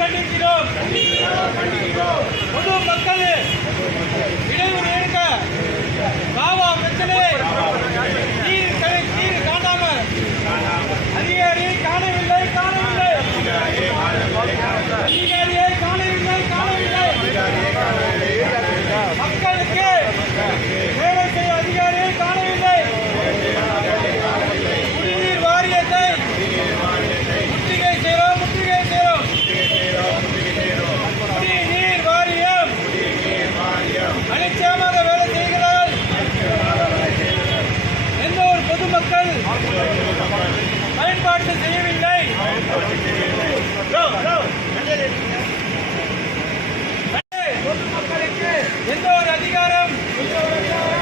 கண்டிக்கிறோம். பொது மக்கள் இடைவெளி இருக்க பாபா பிரச்சனை நீர் கரை நீர் காணாம அதிகாரி காணவில்லை காணவில்லை. அதிகாரியை காணவில்லை காணவில்லை மக்களுக்கு சேவை செய்ய அதிகாரியை காணவில்லை குடிநீர் வாரியத்தை முற்றுகை செய்கிறோம் முற்றுகை செய்கிறோம் குடிநீர் வாரியம் அலட்சியமாக வேலை செய்கிறார் எந்த ஒரு பொதுமக்கள் பயன்பாட்டு செய்யவில்லை. எந்த ஒரு அதிகாரம்?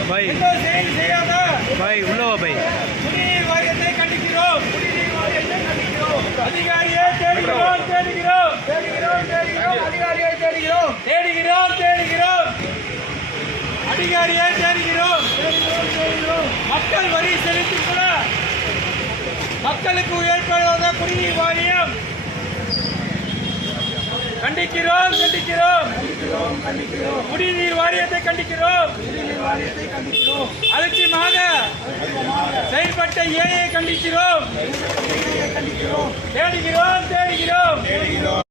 பாய் எந்த ஒரு செயல் செய்யாத? பாய் உள்ளவா பாய் குடிநீர் வாரியத்தை கண்டிக்கிறோம். குடிநீர் வாரியத்தை கண்டிக்கிறோம். அதிகாரியை தேடுகிறோம் தேடுகிறோம் தேடுகிறோம் தேடுகிறோம் அதிகாரியை தேடுகிறோம். தேடுகிறோம் தேடுகிறோம். அதிகாரியை தேடுகிறோம். மக்கள் வரி மக்களுக்கு உயர்ப்பதாக குடிநீர் வாரியம். கண்டிக்கிறோம் கண்டிக்கிறோம். குடிநீர் வாரியத்தை கண்டிக்கிறோம். அலட்சியமாக செயல்பட்ட ஏழையை கண்டிக்கிறோம். தேடுகிறோம் தேடுகிறோம்.